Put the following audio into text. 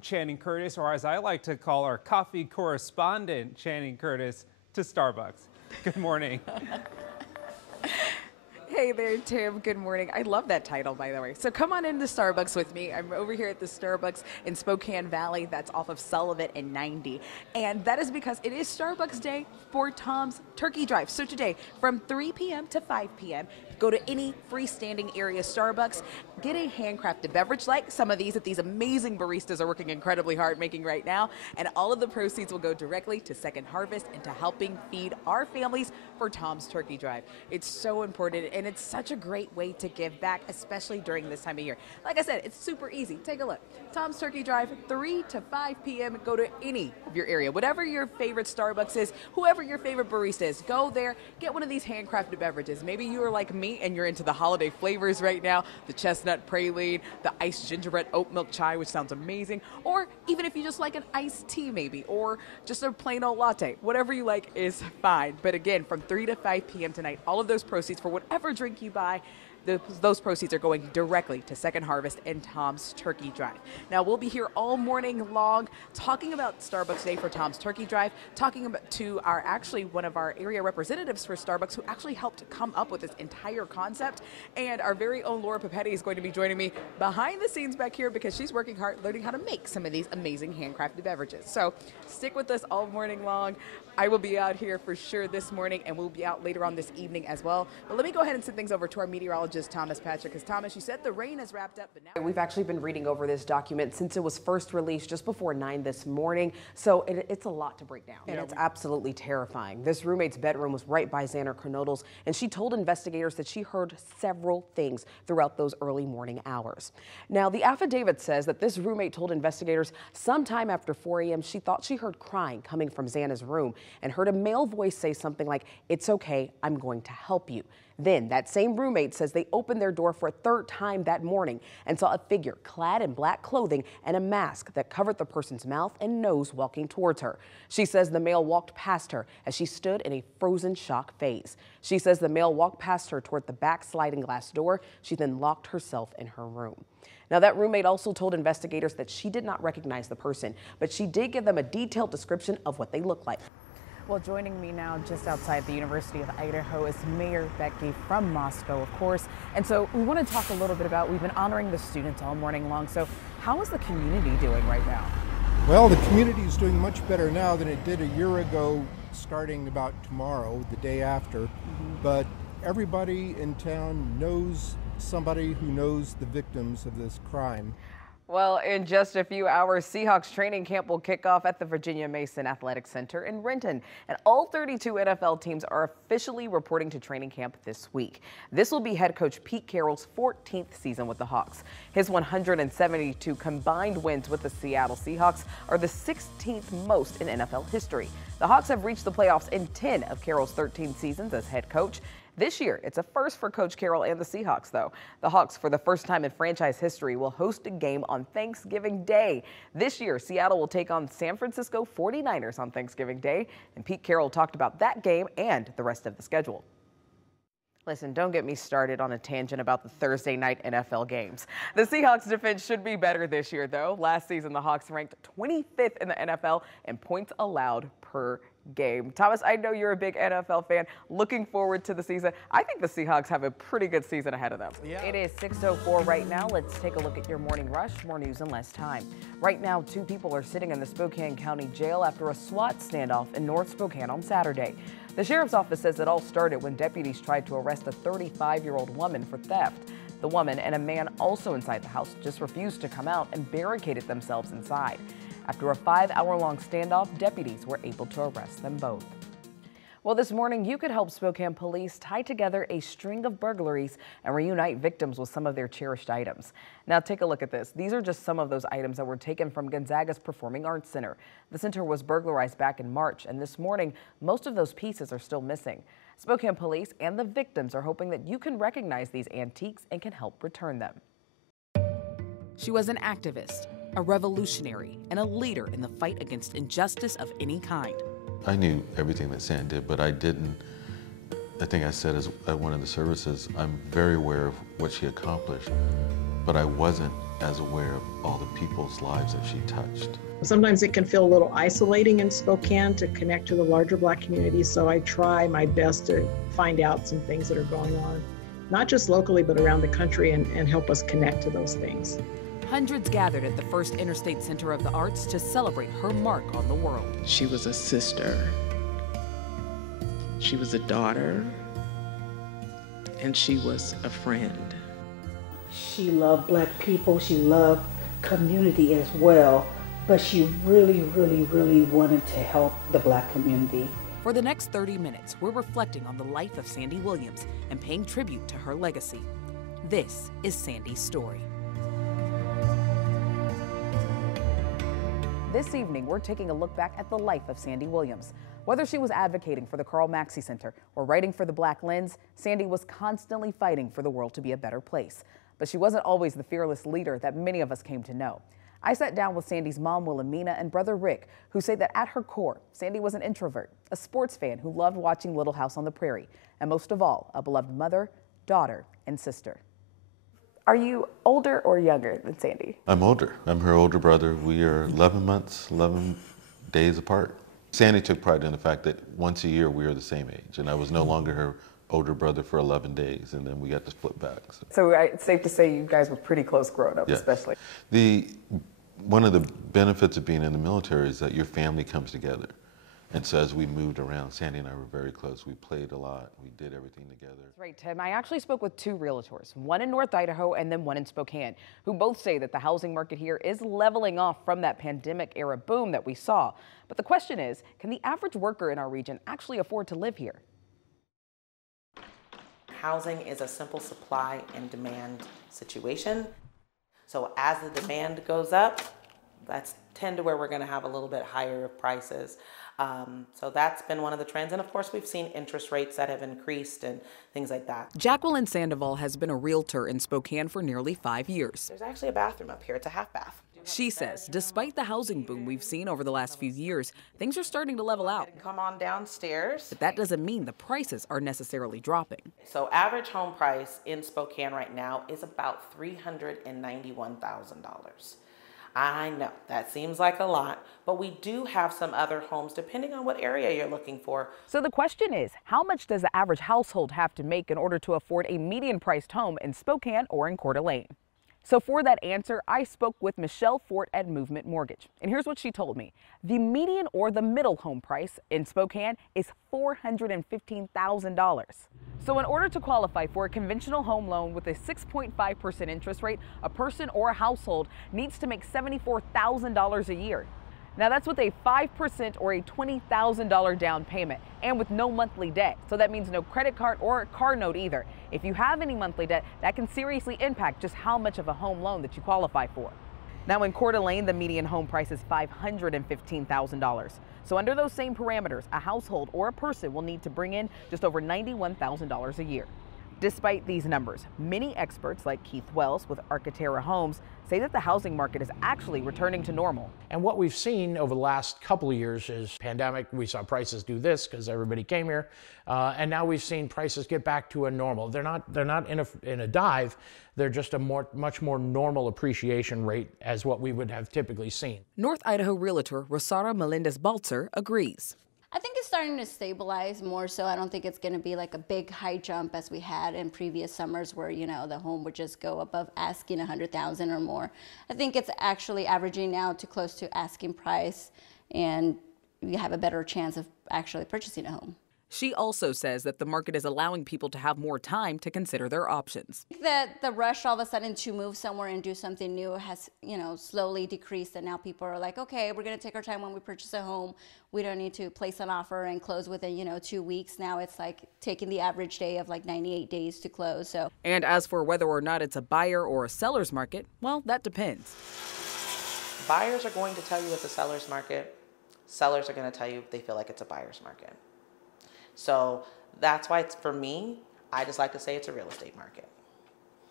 Channing Curtis, or as I like to call our coffee correspondent, Channing Curtis, to Starbucks. Good morning. Hey there, Tim. Good morning. I love that title, by the way. So come on into Starbucks with me. I'm over here at the Starbucks in Spokane Valley. That's off of Sullivan and 90. And that is because it is Starbucks Day for Tom's Turkey Drive. So today, from 3 p.m. to 5 p.m., go to any freestanding area Starbucks, get a handcrafted beverage like some of these that these amazing baristas are working incredibly hard making right now. And all of the proceeds will go directly to Second Harvest and to helping feed our families for Tom's Turkey Drive. It's so important, and it's such a great way to give back, especially during this time of year. Like I said, it's super easy. Take a look. Tom's Turkey Drive, 3 to 5 p.m. Go to any of your area, whatever your favorite Starbucks is, whoever your favorite barista is, go there, get one of these handcrafted beverages. Maybe you are like me and you're into the holiday flavors right now, the chestnut praline, the iced gingerbread oat milk chai, which sounds amazing, or even if you just like an iced tea maybe, or just a plain old latte, whatever you like is fine. But again, from 3 to 5 p.m. tonight, all of those proceeds for whatever drink you buy, those proceeds are going directly to Second Harvest and Tom's Turkey Drive. Now, we'll be here all morning long talking about Starbucks Day for Tom's Turkey Drive, talking about to one of our area representatives for Starbucks who actually helped come up with this entire concept. And our very own Laura Papetti is going to be joining me behind the scenes back here because she's working hard learning how to make some of these amazing handcrafted beverages. So stick with us all morning long. I will be out here for sure this morning, and we'll be out later on this evening as well. But let me go ahead and send things over to our meteorologist, Thomas Patrick, because Thomas, you said the rain is wrapped up, but now we've actually been reading over this document since it was first released just before 9 this morning. So it's a lot to break down, and it's absolutely terrifying. This roommate's bedroom was right by Xander Kernodle's, and she told investigators that she heard several things throughout those early morning hours. Now, the affidavit says that this roommate told investigators sometime after 4 a.m. she thought she heard crying coming from Xana's room and heard a male voice say something like, "It's okay, I'm going to help you." Then that same roommate says they opened their door for a third time that morning and saw a figure clad in black clothing and a mask that covered the person's mouth and nose walking towards her. She says the male walked past her as she stood in a frozen shock phase. She says the male walked past her toward the back sliding glass door. She then locked herself in her room. Now, that roommate also told investigators that she did not recognize the person, but she did give them a detailed description of what they looked like. Well, joining me now just outside the University of Idaho is Mayor Becky from Moscow, of course. And so we want to talk a little bit about, we've been honoring the students all morning long. So how is the community doing right now? Well, the community is doing much better now than it did a year ago, starting about tomorrow, the day after. But everybody in town knows somebody who knows the victims of this crime. Well, in just a few hours, Seahawks training camp will kick off at the Virginia Mason Athletic Center in Renton. And all 32 NFL teams are officially reporting to training camp this week. This will be head coach Pete Carroll's 14th season with the Hawks. His 172 combined wins with the Seattle Seahawks are the 16th most in NFL history. The Hawks have reached the playoffs in 10 of Carroll's 13 seasons as head coach. This year, it's a first for Coach Carroll and the Seahawks, though. The Hawks, for the first time in franchise history, will host a game on Thanksgiving Day. This year, Seattle will take on San Francisco 49ers on Thanksgiving Day, and Pete Carroll talked about that game and the rest of the schedule. Listen, don't get me started on a tangent about the Thursday night NFL games. The Seahawks defense should be better this year, though. Last season, the Hawks ranked 25th in the NFL in points allowed per game. Thomas, I know you're a big NFL fan. Looking forward to the season. I think the Seahawks have a pretty good season ahead of them. Yeah. It is 6:04 right now. Let's take a look at your morning rush. More news in less time. Right now, 2 people are sitting in the Spokane County Jail after a SWAT standoff in North Spokane on Saturday. The sheriff's office says it all started when deputies tried to arrest a 35-year-old woman for theft. The woman and a man also inside the house just refused to come out and barricaded themselves inside. After a 5-hour-long standoff, deputies were able to arrest them both. Well, this morning, you could help Spokane police tie together a string of burglaries and reunite victims with some of their cherished items. Now, take a look at this. These are just some of those items that were taken from Gonzaga's Performing Arts Center. The center was burglarized back in March, and this morning, most of those pieces are still missing. Spokane police and the victims are hoping that you can recognize these antiques and can help return them. She was an activist, a revolutionary, and a leader in the fight against injustice of any kind. I knew everything that San did, but I didn't. I think I said at one of the services, I'm very aware of what she accomplished, but I wasn't as aware of all the people's lives that she touched. Sometimes it can feel a little isolating in Spokane to connect to the larger Black community, so I try my best to find out some things that are going on, not just locally, but around the country, and help us connect to those things. Hundreds gathered at the First Interstate Center of the Arts to celebrate her mark on the world. She was a sister, she was a daughter, and she was a friend. She loved Black people, she loved community as well, but she really, really, really wanted to help the Black community. For the next 30 minutes, we're reflecting on the life of Sandy Williams and paying tribute to her legacy. This is Sandy's story. This evening, we're taking a look back at the life of Sandy Williams. Whether she was advocating for the Carl Maxey Center or writing for the Black Lens, Sandy was constantly fighting for the world to be a better place. But she wasn't always the fearless leader that many of us came to know. I sat down with Sandy's mom, Wilhelmina, and brother Rick, who say that at her core, Sandy was an introvert, a sports fan who loved watching Little House on the Prairie, and most of all, a beloved mother, daughter, and sister. Are you older or younger than Sandy? I'm older. I'm her older brother. We are 11 months, 11 days apart. Sandy took pride in the fact that once a year we are the same age, and I was no longer her older brother for 11 days, and then we got to split back. So it's safe to say you guys were pretty close growing up, Yeah. especially. One of the benefits of being in the military is that your family comes together. And so as we moved around, Sandy and I were very close. We played a lot. We did everything together. That's right, Tim. I actually spoke with two realtors, one in North Idaho and then one in Spokane, who both say that the housing market here is leveling off from that pandemic era boom that we saw. But the question is, can the average worker in our region actually afford to live here? Housing is a simple supply and demand situation. So as the demand goes up, that's tend to where we're going to have a little bit higher prices. So that's been one of the trends. And of course, we've seen interest rates that have increased and things like that. Jacqueline Sandoval has been a realtor in Spokane for nearly 5 years. There's actually a bathroom up here. It's a half bath. She says, despite the housing boom we've seen over the last few years, things are starting to level out. Come on downstairs. But that doesn't mean the prices are necessarily dropping. So average home price in Spokane right now is about $391,000. I know that seems like a lot, but we do have some other homes depending on what area you're looking for. So the question is, how much does the average household have to make in order to afford a median-priced home in Spokane or in Coeur d'Alene? So for that answer, I spoke with Michelle Fort at Movement Mortgage. And here's what she told me. The median or the middle home price in Spokane is $415,000. So in order to qualify for a conventional home loan with a 6.5% interest rate, a person or a household needs to make $74,000 a year. Now that's with a 5% or a $20,000 down payment and with no monthly debt. So that means no credit card or car note either. If you have any monthly debt, that can seriously impact just how much of a home loan that you qualify for. Now in Coeur d'Alene, the median home price is $515,000. So under those same parameters, a household or a person will need to bring in just over $91,000 a year. Despite these numbers, many experts like Keith Wells with Architera Homes say that the housing market is actually returning to normal. And what we've seen over the last couple of years is pandemic. We saw prices do this because everybody came here, and now we've seen prices get back to a normal. They're not in a dive. They're just a much more normal appreciation rate as what we would have typically seen. North Idaho realtor Rosara Melendez-Baltzer agrees. I think it's starting to stabilize more so. I don't think it's going to be like a big high jump as we had in previous summers where, you know, the home would just go above asking $100,000 or more. I think it's actually averaging now to close to asking price, and you have a better chance of actually purchasing a home. She also says that the market is allowing people to have more time to consider their options. The rush all of a sudden to move somewhere and do something new has, you know, slowly decreased, and now people are like, okay, we're going to take our time when we purchase a home. We don't need to place an offer and close within, 2 weeks. Now it's like taking the average day of like 98 days to close. So. And as for whether or not it's a buyer or a seller's market, well, that depends. Buyers are going to tell you it's a seller's market. Sellers are going to tell you they feel like it's a buyer's market. So that's why for me, I just like to say it's a real estate market.